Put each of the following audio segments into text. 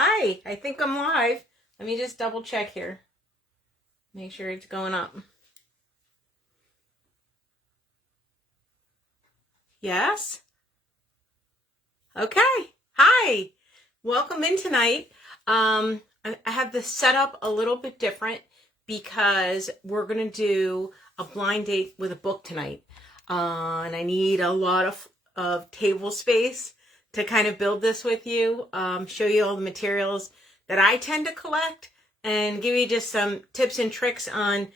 Hi, I think I'm live. Let me just double check here. Make sure it's going up. Yes? Okay. Hi. Welcome in tonight. I have this set up a little bit different because we're going to do a blind date with a book tonight. And I need a lot of table space to kind of build this with you, show you all the materials that I tend to collect, and give you just some tips and tricks on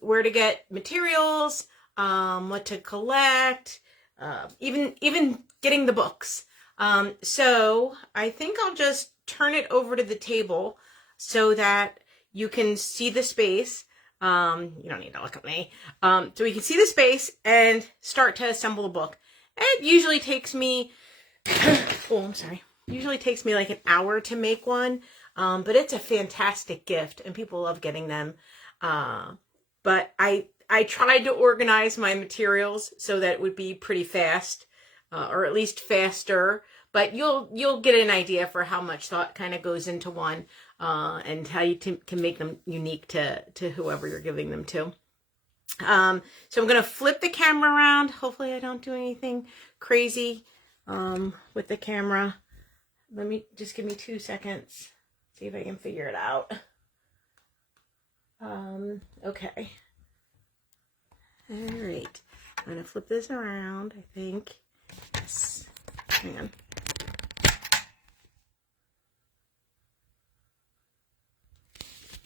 where to get materials, what to collect, even getting the books. So I think I'll just turn it over to the table so that you can see the space. You don't need to look at me. So we can see the space and start to assemble a book. It usually takes me, oh, I'm sorry. Usually takes me like an hour to make one. But it's a fantastic gift and people love getting them. But I tried to organize my materials so that it would be pretty fast, or at least faster. But you'll get an idea for how much thought kind of goes into one, and how you can make them unique to whoever you're giving them to. So I'm going to flip the camera around. Hopefully I don't do anything crazy with the camera. Just give me 2 seconds. See if I can figure it out. Okay. All right. I'm going to flip this around, I think. Yes. Hang on.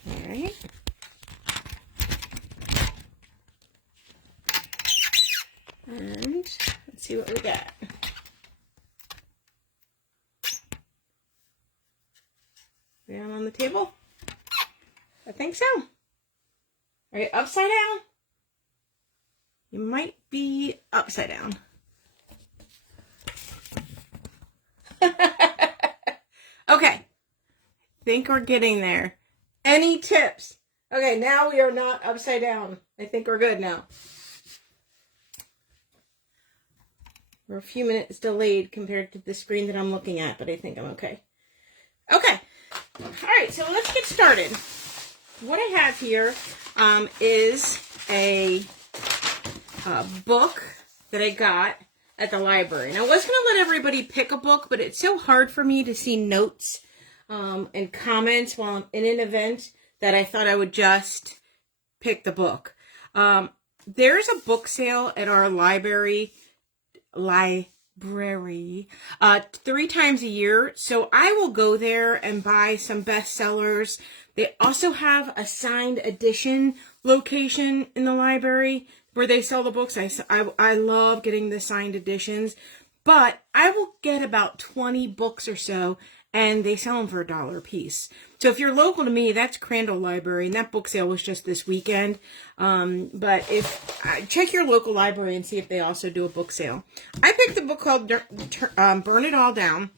All right. And let's see what we got. Down on the table? I think so. All right, upside down. You might be upside down. Okay. Think we're getting there. Any tips? Okay, now we are not upside down. I think we're good now. We're a few minutes delayed compared to the screen that I'm looking at, but I think I'm okay. Okay. All right, so let's get started. What I have here is a book that I got at the library. And I was going to let everybody pick a book, but it's so hard for me to see notes and comments while I'm in an event that I thought I would just pick the book. There's a book sale at our library 3 times a year, so I will go there and buy some bestsellers. They also have a signed edition location in the library where they sell the books. I love getting the signed editions, but I will get about 20 books or so, and they sell them for $1 a piece. So if you're local to me, that's Crandall Library, and that book sale was just this weekend. But check your local library and see if they also do a book sale. I picked a book called Burn It All Down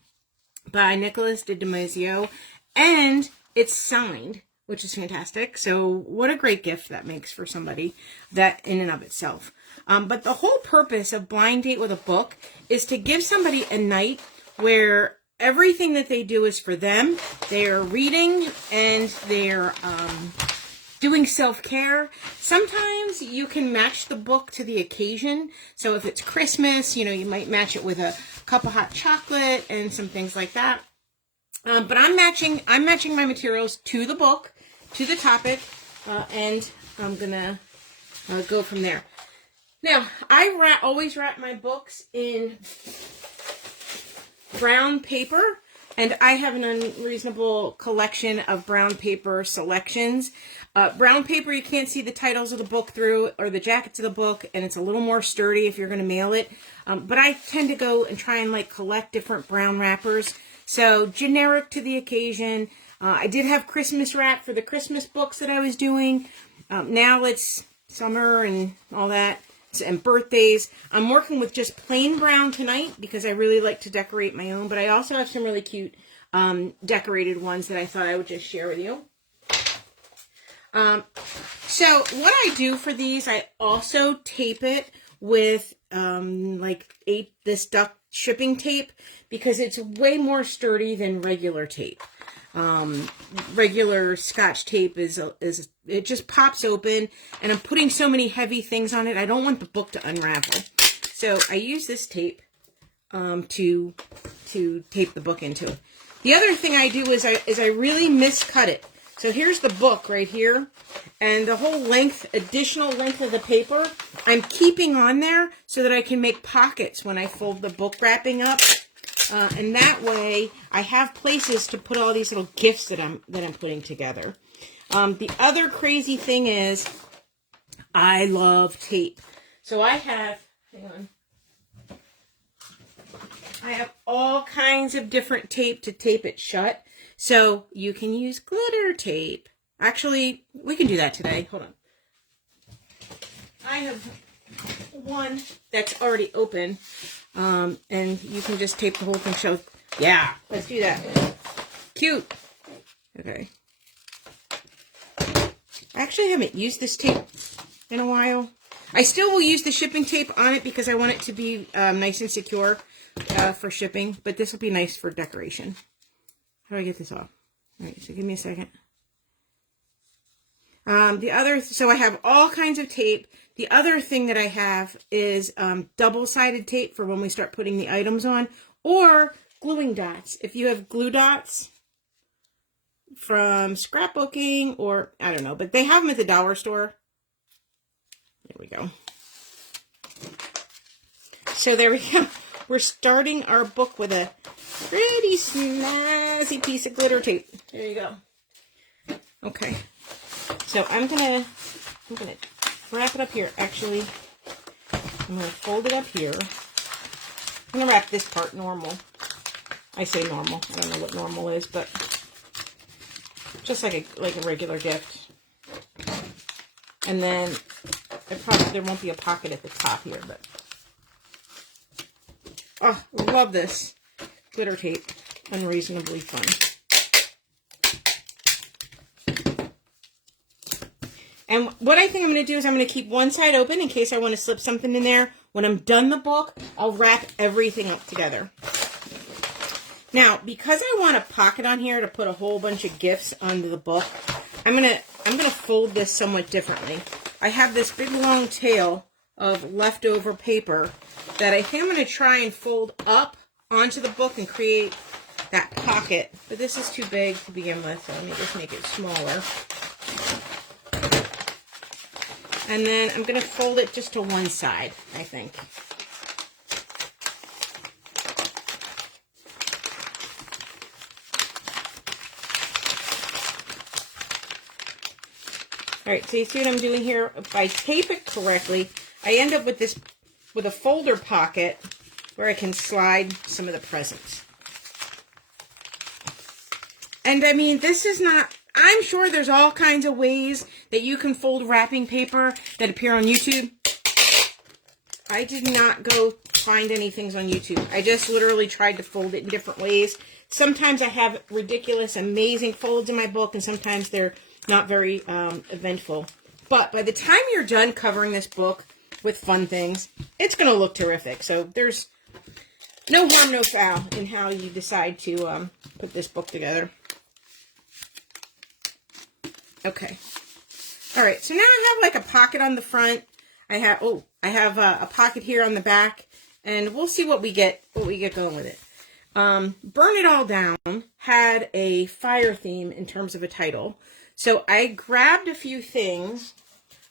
by Nicholas de Damasio, and it's signed, which is fantastic. So what a great gift that makes for somebody, that in and of itself. But the whole purpose of Blind Date with a Book is to give somebody a night where everything that they do is for them. They're reading and they're doing self-care. Sometimes you can match the book to the occasion. So if it's Christmas, you might match it with a cup of hot chocolate and some things like that. But I'm matching my materials to the book, to the topic, and I'm gonna go from there. Now, I always wrap my books in brown paper, and I have an unreasonable collection of brown paper selections. Brown paper, you can't see the titles of the book through, or the jackets of the book, and it's a little more sturdy if you're going to mail it. But I tend to go and try and collect different brown wrappers. So generic to the occasion. I did have Christmas wrap for the Christmas books that I was doing. Now it's summer and all that, and birthdays. I'm working with just plain brown tonight because I really like to decorate my own, but I also have some really cute decorated ones that I thought I would just share with you. So what I do for these, I also tape it with this duct shipping tape because it's way more sturdy than regular tape. Regular Scotch tape is it just pops open, and I'm putting so many heavy things on it. I don't want the book to unravel. So I use this tape to tape the book into it. The other thing I do is I really miscut it. So here's the book right here, and the whole additional length of the paper, I'm keeping on there so that I can make pockets when I fold the book wrapping up. And that way I have places to put all these little gifts that I'm putting together. The other crazy thing is I love tape. So I have, hang on. I have all kinds of different tape to tape it shut. So you can use glitter tape. Actually, we can do that today. Hold on. I have one that's already open. And you can just tape the whole thing shut. Yeah, let's do that. Cute. Okay. I actually haven't used this tape in a while. I still will use the shipping tape on it because I want it to be nice and secure for shipping. But this will be nice for decoration. How do I get this off? All right, so give me a second. So I have all kinds of tape. The other thing that I have is double-sided tape for when we start putting the items on, or gluing dots. If you have glue dots from scrapbooking, or I don't know, but they have them at the dollar store. There we go. So there we go. We're starting our book with a pretty snazzy piece of glitter tape. There you go. Okay. So I'm gonna wrap it up here. Actually, I'm gonna fold it up here. I'm gonna wrap this part normal. I say normal. I don't know what normal is, but just like a regular gift. And then there won't be a pocket at the top here, but oh, love this glitter tape. Unreasonably fun. And what I think I'm going to do is I'm going to keep one side open in case I want to slip something in there. When I'm done the book, I'll wrap everything up together. Now, because I want a pocket on here to put a whole bunch of gifts onto the book, I'm gonna fold this somewhat differently. I have this big long tail of leftover paper that I think I'm going to try and fold up onto the book and create that pocket. But this is too big to begin with, so let me just make it smaller. And then I'm going to fold it just to one side, I think. All right, so you see what I'm doing here? If I tape it correctly, I end up with a folder pocket where I can slide some of the presents. And I mean, this is not... I'm sure there's all kinds of ways that you can fold wrapping paper that appear on YouTube. I did not go find any things on YouTube. I just literally tried to fold it in different ways. Sometimes I have ridiculous, amazing folds in my book, and sometimes they're not very eventful. But by the time you're done covering this book with fun things, it's going to look terrific. So there's no harm, no foul in how you decide to put this book together. Okay. All right. So now I have like a pocket on the front. I have a pocket here on the back, and we'll see what we get going with it. Burn It All Down had a fire theme in terms of a title. So I grabbed a few things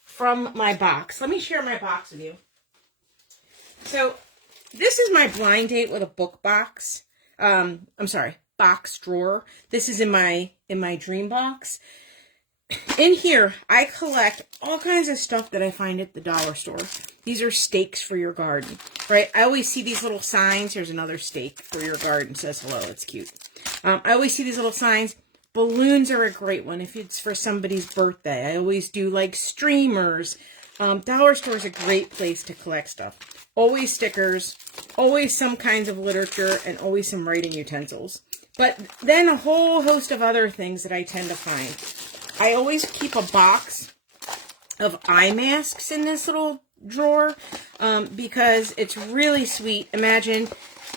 from my box. Let me share my box with you. So this is my blind date with a book box. Box drawer. This is in my dream box. In here, I collect all kinds of stuff that I find at the dollar store. These are stakes for your garden, right? I always see these little signs. Here's another stake for your garden. Says hello. It's cute. I always see these little signs. Balloons are a great one if it's for somebody's birthday. I always do like streamers. Dollar store is a great place to collect stuff. Always stickers, always some kinds of literature, and always some writing utensils. But then a whole host of other things that I tend to find. I always keep a box of eye masks in this little drawer because it's really sweet. Imagine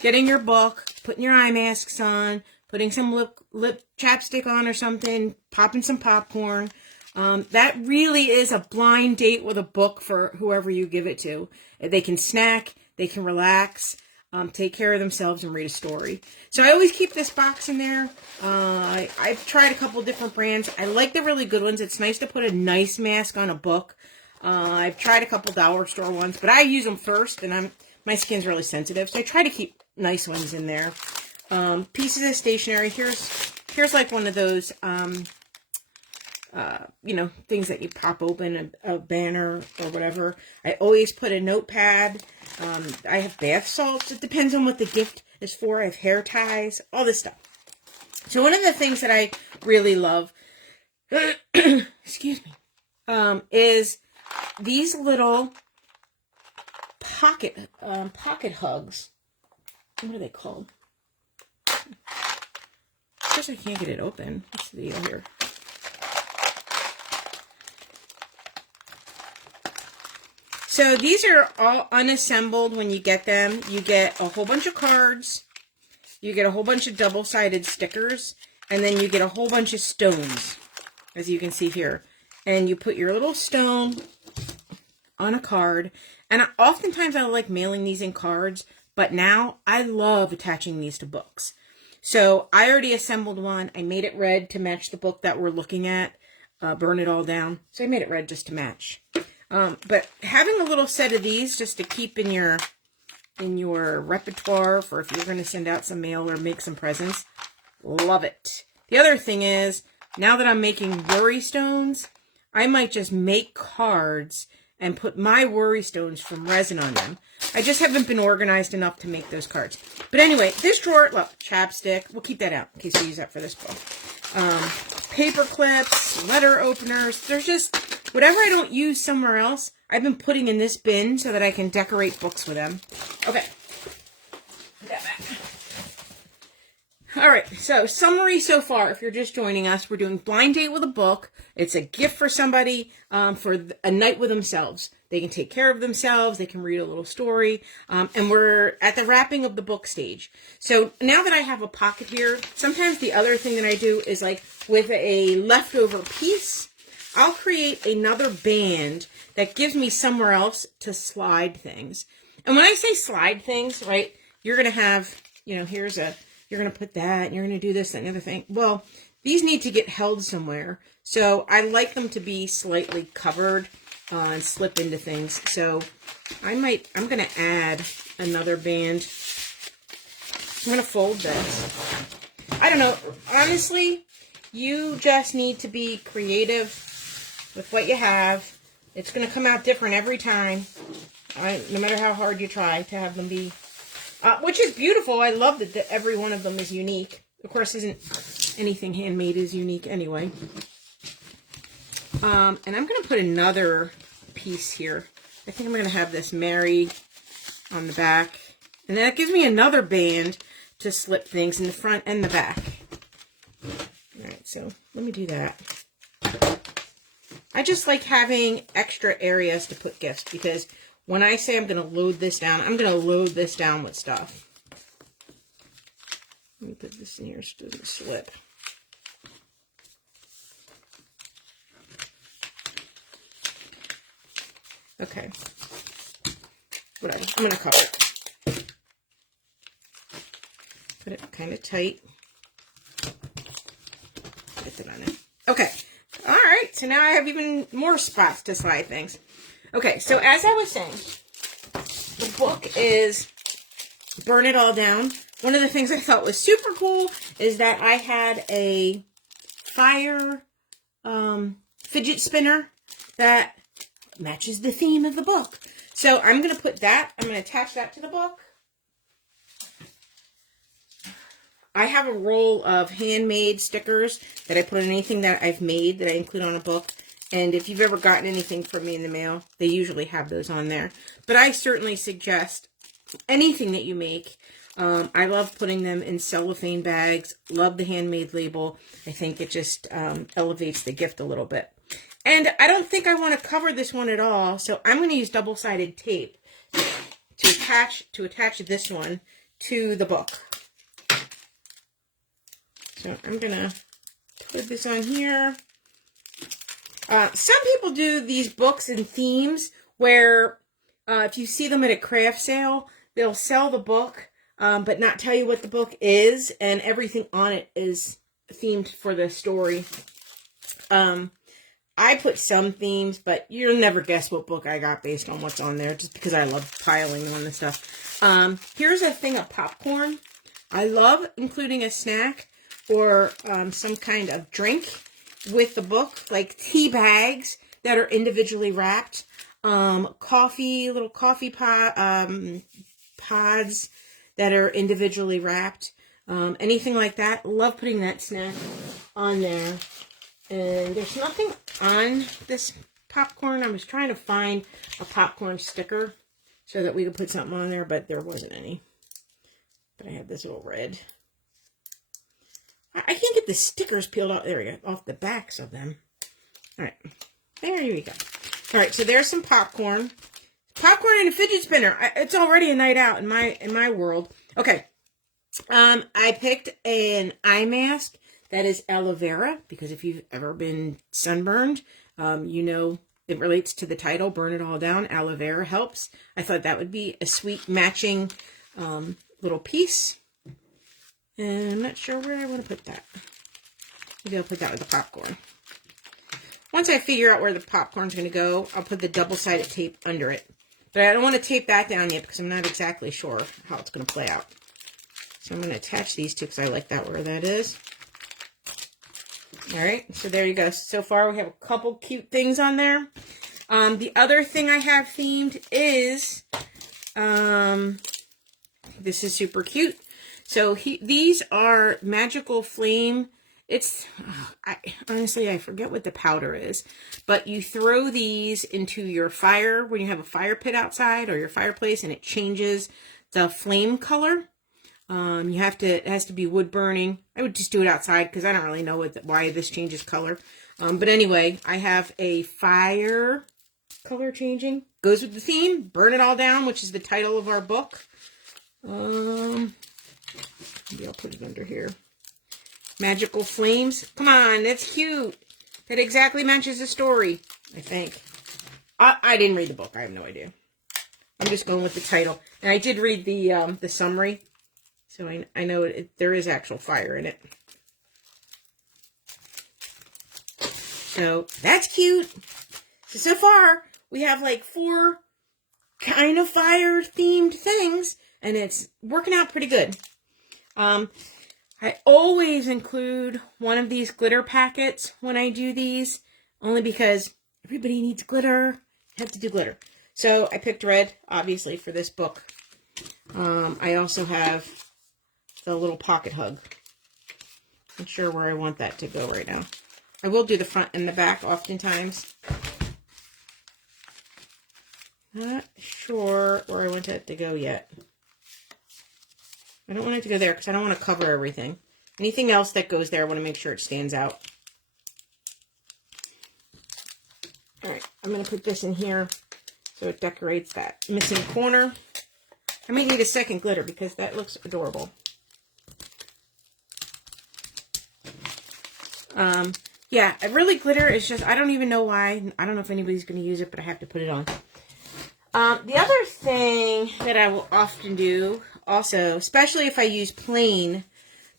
getting your book, putting your eye masks on, putting some lip chapstick on or something, popping some popcorn. That really is a blind date with a book for whoever you give it to. They can snack, they can relax, take care of themselves and read a story. So I always keep this box in there. I've tried a couple different brands. I like the really good ones. It's nice to put a nice mask on a book. I've tried a couple dollar store ones, but I use them first, and my skin's really sensitive, so I try to keep nice ones in there. Pieces of stationery. Here's like one of those, you know, things that you pop open, a banner or whatever. I always put a notepad. I have bath salts. It depends on what the gift is for. I have hair ties, all this stuff. So one of the things that I really love, excuse me, is these little pocket hugs. What are they called? Of course I can't get it open. What's the deal here? So these are all unassembled when you get them. You get a whole bunch of cards, you get a whole bunch of double-sided stickers, and then you get a whole bunch of stones, as you can see here. And you put your little stone on a card. And oftentimes I like mailing these in cards, but now I love attaching these to books. So I already assembled one. I made it red to match the book that we're looking at, Burn It All Down. So I made it red just to match. But having a little set of these just to keep in your repertoire for if you're going to send out some mail or make some presents, love it. The other thing is, now that I'm making worry stones, I might just make cards and put my worry stones from resin on them. I just haven't been organized enough to make those cards. But anyway, this drawer, look, chapstick. We'll keep that out in case we use that for this book. Paper clips, letter openers. There's just whatever I don't use somewhere else, I've been putting in this bin so that I can decorate books with them. Okay. Put that back. All right, so summary so far, if you're just joining us, we're doing Blind Date with a Book. It's a gift for somebody for a night with themselves. They can take care of themselves. They can read a little story. And we're at the wrapping of the book stage. So now that I have a pocket here, sometimes the other thing that I do is like with a leftover piece, I'll create another band that gives me somewhere else to slide things. And when I say slide things, right, you're going to have, you know, you're going to put that, and you're going to do this, that, and the other thing. Well, these need to get held somewhere. So I like them to be slightly covered and slip into things. So I'm going to add another band. I'm going to fold this. I don't know. Honestly, you just need to be creative with what you have. It's going to come out different every time, no matter how hard you try to have them be, which is beautiful. I love that every one of them is unique. Of course, isn't anything handmade is unique anyway. And I'm going to put another piece here. I think I'm going to have this Mary on the back. And that gives me another band to slip things in the front and the back. All right, so let me do that. I just like having extra areas to put gifts because when I say I'm going to load this down, I'm going to load this down with stuff. Let me put this in here so it doesn't slip. Okay. Whatever. I'm going to cover it. Put it kind of tight. Get it on it. Okay. All right. So now I have even more spots to slide things. Okay. So as I was saying, the book is Burn It All Down. One of the things I thought was super cool is that I had a fire fidget spinner that matches the theme of the book. So I'm going to put that, I'm going to attach that to the book. I have a roll of handmade stickers that I put on anything that I've made that I include on a book. And if you've ever gotten anything from me in the mail, they usually have those on there. But I certainly suggest anything that you make. I love putting them in cellophane bags. Love the handmade label. I think it just elevates the gift a little bit. And I don't think I want to cover this one at all, so I'm going to use double-sided tape to attach this one to the book. So I'm going to put this on here. Some people do these books in themes where if you see them at a craft sale, they'll sell the book, but not tell you what the book is, and everything on it is themed for the story. I put some themes, but you'll never guess what book I got based on what's on there, just because I love piling on this stuff. Here's a thing of popcorn. I love including a snack or some kind of drink with the book, like tea bags that are individually wrapped, coffee, little coffee pods that are individually wrapped, anything like that. Love putting that snack on there. And there's nothing on this popcorn. I was trying to find a popcorn sticker so that we could put something on there, but there wasn't any. But I have this little red. I can't get the stickers peeled off. There we go. Off the backs of them. All right. There we go. All right. So there's some popcorn. Popcorn and a fidget spinner. It's already a night out in my world. Okay. I picked an eye mask that is aloe vera, because if you've ever been sunburned, you know it relates to the title, Burn It All Down. Aloe vera helps. I thought that would be a sweet matching little piece. And I'm not sure where I want to put that. Maybe I'll put that with the popcorn. Once I figure out where the popcorn's going to go, I'll put the double-sided tape under it. But I don't want to tape that down yet because I'm not exactly sure how it's going to play out. So I'm going to attach these two because I like that where that is. All right, so there you go. So far we have a couple cute things on there. The other thing I have themed is, this is super cute. So these are Magical Flame. It's, honestly, I forget what the powder is. But you throw these into your fire when you have a fire pit outside or your fireplace, and it changes the flame color. It has to be wood burning. I would just do it outside because I don't really know why this changes color. But anyway, I have a fire color changing. Goes with the theme, Burn It All Down, which is the title of our book. Maybe I'll put it under here. Magical Flames. Come on, that's cute. That exactly matches the story, I think. I didn't read the book. I have no idea. I'm just going with the title. And I did read the summary. So I know there is actual fire in it. So that's cute. So far, we have like 4 kind of fire themed things. And it's working out pretty good. I always include one of these glitter packets when I do these. Only because everybody needs glitter. I have to do glitter. So I picked red, obviously, for this book. I also have the little pocket hug. Not sure where I want that to go right now. I will do the front and the back oftentimes. Not sure where I want that to go yet. I don't want it to go there because I don't want to cover everything. Anything else that goes there, I want to make sure it stands out. All right, I'm going to put this in here so it decorates that missing corner. I might need a second glitter because that looks adorable. Yeah, really glitter is just, I don't even know why. I don't know if anybody's going to use it, but I have to put it on. The other thing that I will often do also, especially if I use plain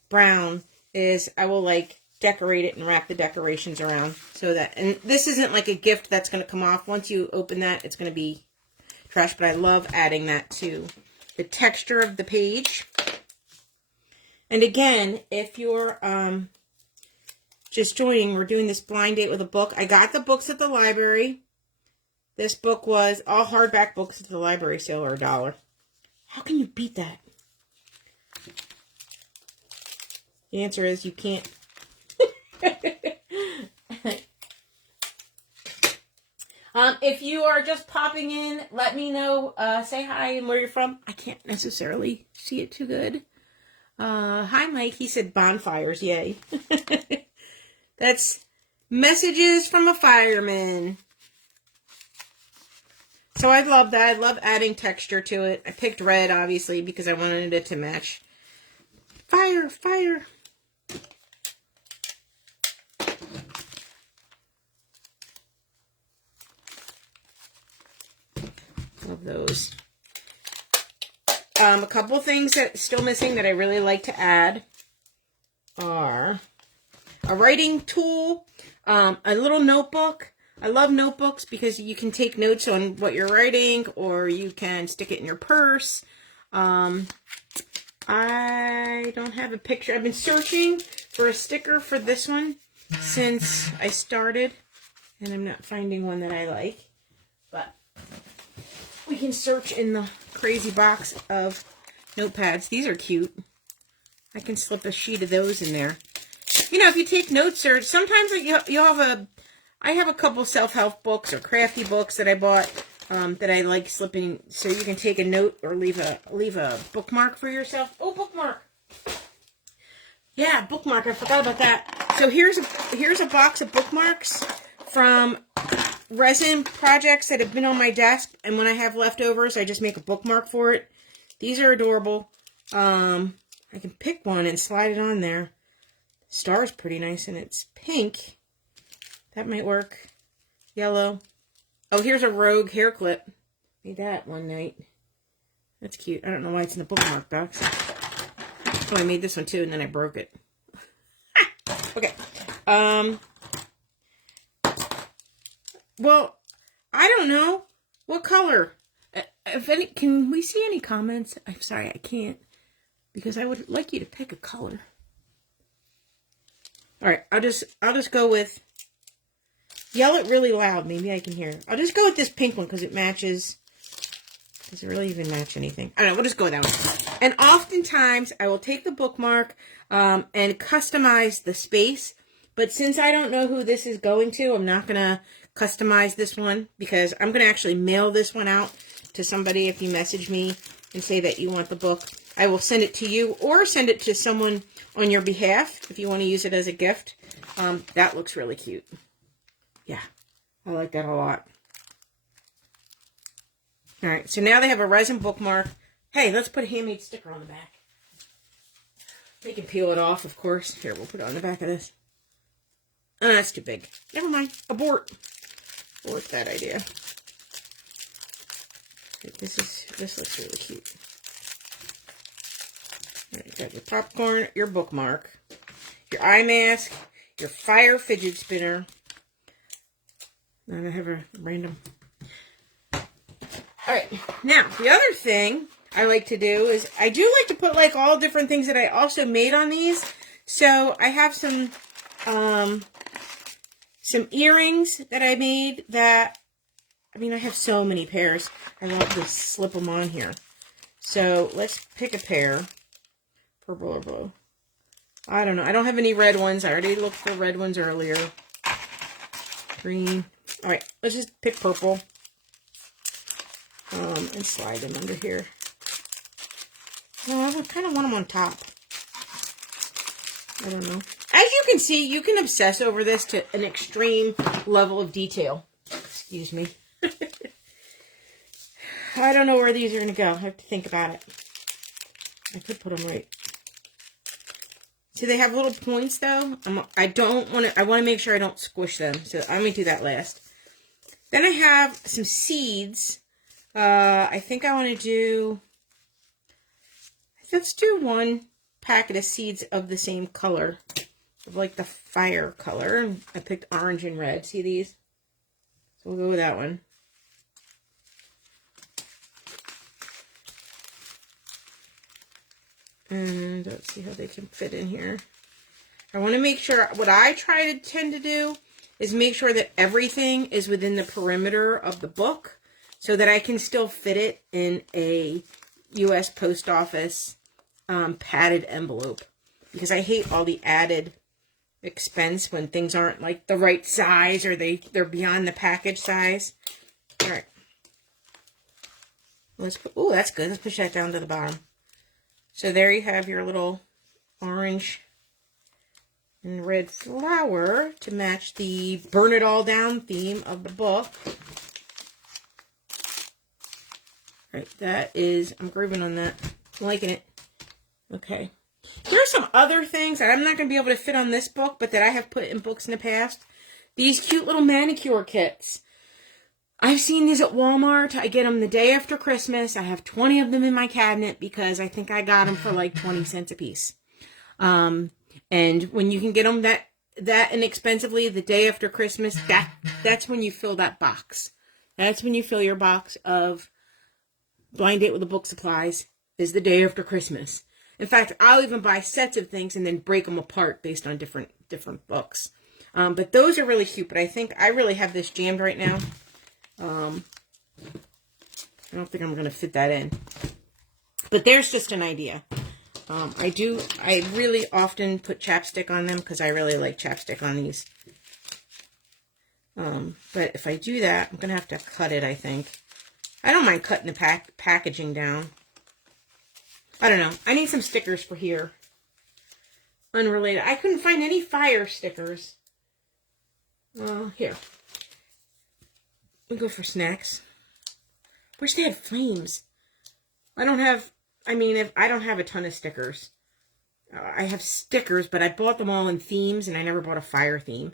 brown, is I will like decorate it and wrap the decorations around so that, and this isn't like a gift that's going to come off. Once you open that, it's going to be trash, but I love adding that to the texture of the page. And again, if you're just joining, we're doing this blind date with a book. I got the books at the library. This book was, all hardback books at the library sale are $1. How can you beat that? The answer is you can't. If you are just popping in, let me know. Say hi and where you're from. I can't necessarily see it too good. Hi, Mike. He said bonfires. Yay. That's messages from a fireman. So I love that. I love adding texture to it. I picked red, obviously, because I wanted it to match. Fire, fire. Love those. A couple things that's still missing that I really like to add are a writing tool, a little notebook. I love notebooks because you can take notes on what you're writing, or you can stick it in your purse. I don't have a picture. I've been searching for a sticker for this one since I started, and I'm not finding one that I like. But we can search in the crazy box of notepads. These are cute. I can slip a sheet of those in there. You know, if you take notes, or sometimes you have I have a couple self-help books or crafty books that I bought that I like slipping, so you can take a note or leave a bookmark for yourself. Oh, bookmark! Yeah, bookmark. I forgot about that. So here's a box of bookmarks from resin projects that have been on my desk, and when I have leftovers, I just make a bookmark for it. These are adorable. I can pick one and slide it on there. Star is pretty nice, and it's pink. That might work. Yellow. Oh, here's a rogue hair clip. Made that one night. That's cute. I don't know why it's in the bookmark box. Oh, I made this one too, and then I broke it. Okay. Well, I don't know. What color? If any, can we see any comments? I'm sorry, I can't. Because I would like you to pick a color. Alright, I'll just go with... Yell it really loud. Maybe I can hear. I'll just go with this pink one because it matches. Does it really even match anything? I don't know. We'll just go with that one. And oftentimes, I will take the bookmark and customize the space. But since I don't know who this is going to, I'm not going to customize this one because I'm going to actually mail this one out to somebody. If you message me and say that you want the book, I will send it to you or send it to someone on your behalf if you want to use it as a gift. That looks really cute. Yeah, I like that a lot. All right, so now they have a resin bookmark. Hey, let's put a handmade sticker on the back. They can peel it off, of course. Here, we'll put it on the back of this. Oh, that's too big. Never mind. Abort. Abort that idea. This looks really cute. All right, you got your popcorn, your bookmark, your eye mask, your fire fidget spinner. And I have a random. All right, now the other thing I like to do is I do like to put like all different things that I also made on these. So I have some earrings that I made that, I mean, I have so many pairs. I love to slip them on here. So let's pick a pair. Purple or blue. I don't know. I don't have any red ones. I already looked for red ones earlier. Green. All right, let's just pick purple. And slide them under here. Well, I kind of want them on top. I don't know. As you can see, you can obsess over this to an extreme level of detail. Excuse me. I don't know where these are going to go. I have to think about it. I could put them right. See, they have little points, though. I want to make sure I don't squish them. So I'm going to do that last. Then I have some seeds. I think I want to do... Let's do one packet of seeds of the same color. Of like the fire color. I picked orange and red. See these? So we'll go with that one. And let's see how they can fit in here. I want to make sure, what I tend to do is make sure that everything is within the perimeter of the book so that I can still fit it in a U.S. Post Office padded envelope. Because I hate all the added expense when things aren't like the right size or they're beyond the package size. All right. Let's put, oh, that's good. Let's push that down to the bottom. So there you have your little orange and red flower to match the burn it all down theme of the book. Right, that is, I'm grooving on that. I'm liking it. Okay. There are some other things that I'm not going to be able to fit on this book, but that I have put in books in the past. These cute little manicure kits. I've seen these at Walmart. I get them the day after Christmas. I have 20 of them in my cabinet because I think I got them for like 20 cents a piece. And when you can get them that inexpensively the day after Christmas, that's when you fill that box. That's when you fill your box of Blind Date with the Book supplies, is the day after Christmas. In fact, I'll even buy sets of things and then break them apart based on different books. But those are really cute. But I think I really have this jammed right now. I don't think I'm going to fit that in. But there's just an idea. I really often put chapstick on them because I really like chapstick on these. But if I do that, I'm going to have to cut it, I think. I don't mind cutting the packaging down. I don't know. I need some stickers for here. Unrelated. I couldn't find any fire stickers. Here. We go for snacks. Wish they had flames. I don't have a ton of stickers. I have stickers, but I bought them all in themes, and I never bought a fire theme.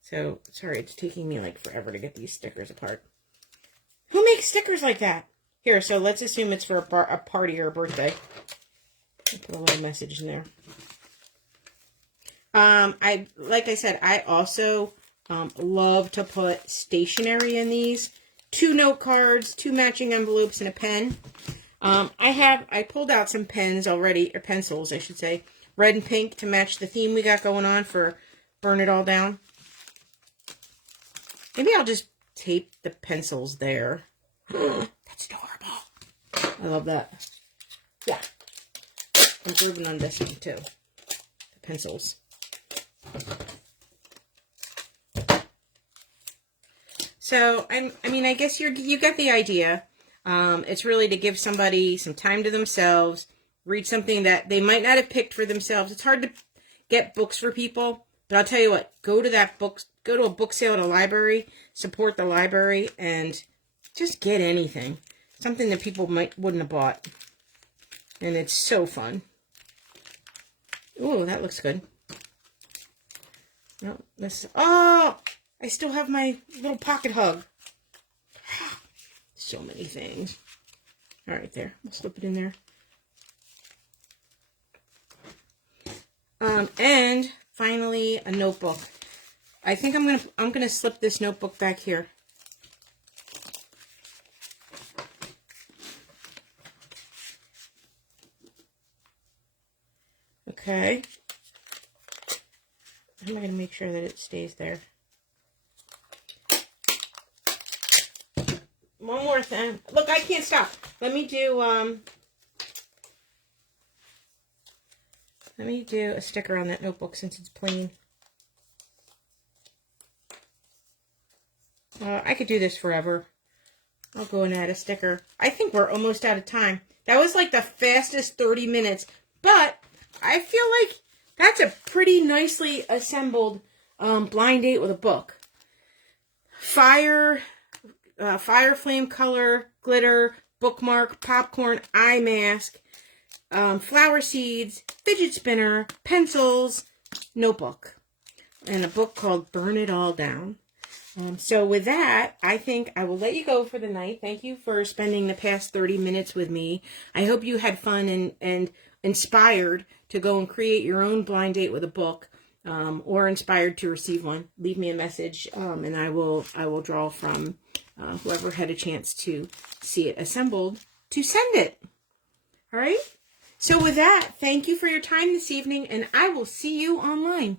So, sorry, it's taking me like forever to get these stickers apart. Who makes stickers like that? Here, so let's assume it's for a party or a birthday. I'll put a little message in there. Like I said, I also love to put stationery in these. 2 note cards, 2 matching envelopes, and a pen. I pulled out some pens already, or pencils, I should say. Red and pink to match the theme we got going on for Burn It All Down. Maybe I'll just tape the pencils there. That's adorable. I love that. Yeah. I'm grooving on this one too. The pencils. So, I guess you get the idea. It's really to give somebody some time to themselves, read something that they might not have picked for themselves. It's hard to get books for people, but I'll tell you what, go to a book sale at a library, support the library, and just get anything. Something that people wouldn't have bought. And it's so fun. Ooh, that looks good. No, I still have my little pocket hug. So many things. All right, there. I'll slip it in there. And finally, a notebook. I think I'm gonna slip this notebook back here. Okay. How am I gonna make sure that it stays there? One more thing. Look, I can't stop. Let me do a sticker on that notebook since it's plain. I could do this forever. I'll go and add a sticker. I think we're almost out of time. That was like the fastest 30 minutes, but I feel like that's a pretty nicely assembled blind date with a book. Fire flame color, glitter, bookmark, popcorn, eye mask, flower seeds, fidget spinner, pencils, notebook, and a book called Burn It All Down. So with that, I think I will let you go for the night. Thank you for spending the past 30 minutes with me. I hope you had fun and inspired to go and create your own blind date with a book, or inspired to receive one. Leave me a message, and I will draw from whoever had a chance to see it assembled to send it. All right? So with that, thank you for your time this evening, and I will see you online.